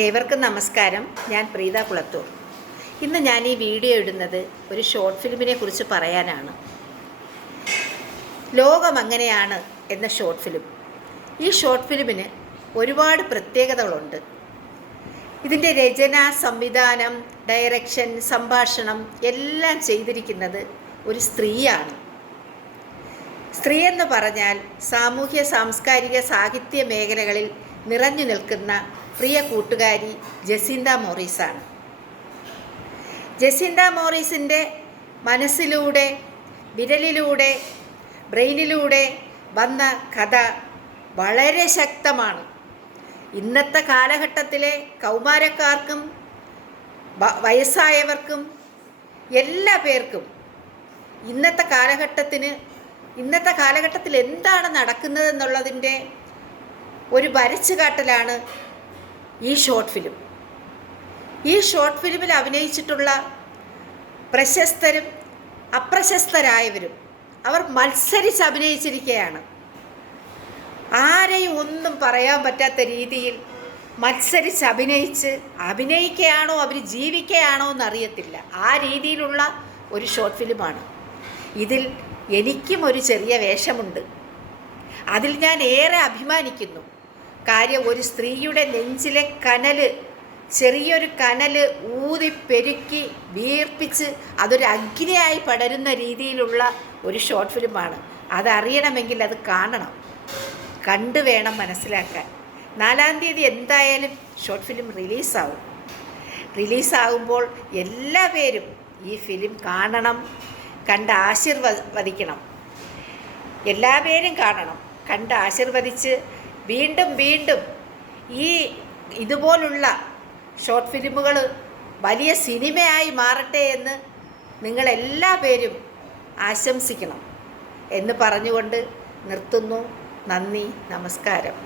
ഏവർക്കും നമസ്കാരം. ഞാൻ പ്രീത കുളത്തൂർ. ഇന്ന് ഞാൻ ഈ വീഡിയോ ഇടുന്നത് ഒരു ഷോർട്ട് ഫിലിമിനെ കുറിച്ച് പറയാനാണ്. ലോകം അങ്ങനെയാണ് എന്ന ഷോർട്ട് ഫിലിം. ഈ ഷോർട്ട് ഫിലിമിന് ഒരുപാട് പ്രത്യേകതകളുണ്ട്. ഇതിൻ്റെ രചന, സംവിധാനം, ഡയറക്ഷൻ, സംഭാഷണം എല്ലാം ചെയ്തിരിക്കുന്നത് ഒരു സ്ത്രീയാണ്. സ്ത്രീ എന്ന് പറഞ്ഞാൽ സാമൂഹ്യ, സാംസ്കാരിക, സാഹിത്യ മേഖലകളിൽ നിറഞ്ഞു നിൽക്കുന്ന പ്രിയ കൂട്ടുകാരി ജസീന്ത മോറിസാണ്. ജസീന്ത മോറിസിൻ്റെ മനസ്സിലൂടെ, വിരലിലൂടെ, ബ്രെയിനിലൂടെ വന്ന കഥ വളരെ ശക്തമാണ്. ഇന്നത്തെ കാലഘട്ടത്തിലെ കൗമാരക്കാർക്കും വയസ്സായവർക്കും എല്ലാ പേർക്കും ഇന്നത്തെ കാലഘട്ടത്തിൽ എന്താണ് നടക്കുന്നതെന്നുള്ളതിൻ്റെ ഒരു വരച്ചുകാട്ടലാണ് ഈ ഷോർട്ട് ഫിലിം. ഈ ഷോർട്ട് ഫിലിമിൽ അഭിനയിച്ചിട്ടുള്ള പ്രശസ്തരും അപ്രശസ്തരായവരും അവർ മത്സരിച്ച് അഭിനയിച്ചിരിക്കുകയാണ്. ആരെയും ഒന്നും പറയാൻ പറ്റാത്ത രീതിയിൽ മത്സരിച്ച് അഭിനയിക്കുകയാണോ അവർ ജീവിക്കുകയാണോ എന്നറിയത്തില്ല. ആ രീതിയിലുള്ള ഒരു ഷോർട്ട് ഫിലിമാണ്. ഇതിൽ എനിക്കും ഒരു ചെറിയ വേഷമുണ്ട്. അതിൽ ഞാൻ ഏറെ അഭിമാനിക്കുന്നു. കാര്യം, ഒരു സ്ത്രീയുടെ നെഞ്ചിലെ ചെറിയൊരു കനൽ ഊതിപ്പെരുക്കി വീർപ്പിച്ച് അതൊരു അഗ്നിയായി പടരുന്ന രീതിയിലുള്ള ഒരു ഷോർട്ട് ഫിലിമാണ്. അതറിയണമെങ്കിൽ അത് കാണണം, കണ്ടു വേണം മനസ്സിലാക്കാൻ. 4-ാം തീയതി എന്തായാലും ഷോർട്ട് ഫിലിം റിലീസാകുമ്പോൾ എല്ലാ പേരും ഈ ഫിലിം കാണണം, കണ്ട് ആശീർവദിക്കണം. എല്ലാ പേരും കാണണം, കണ്ട് ആശീർവദിച്ച് വീണ്ടും വീണ്ടും ഇതുപോലുള്ള ഷോർട്ട് ഫിലിമുകൾ വലിയ സിനിമയായി മാറട്ടെ എന്ന് നിങ്ങളെല്ലാ പേരും ആശംസിക്കണം എന്ന് പറഞ്ഞുകൊണ്ട് നിർത്തുന്നു. നന്ദി, നമസ്കാരം.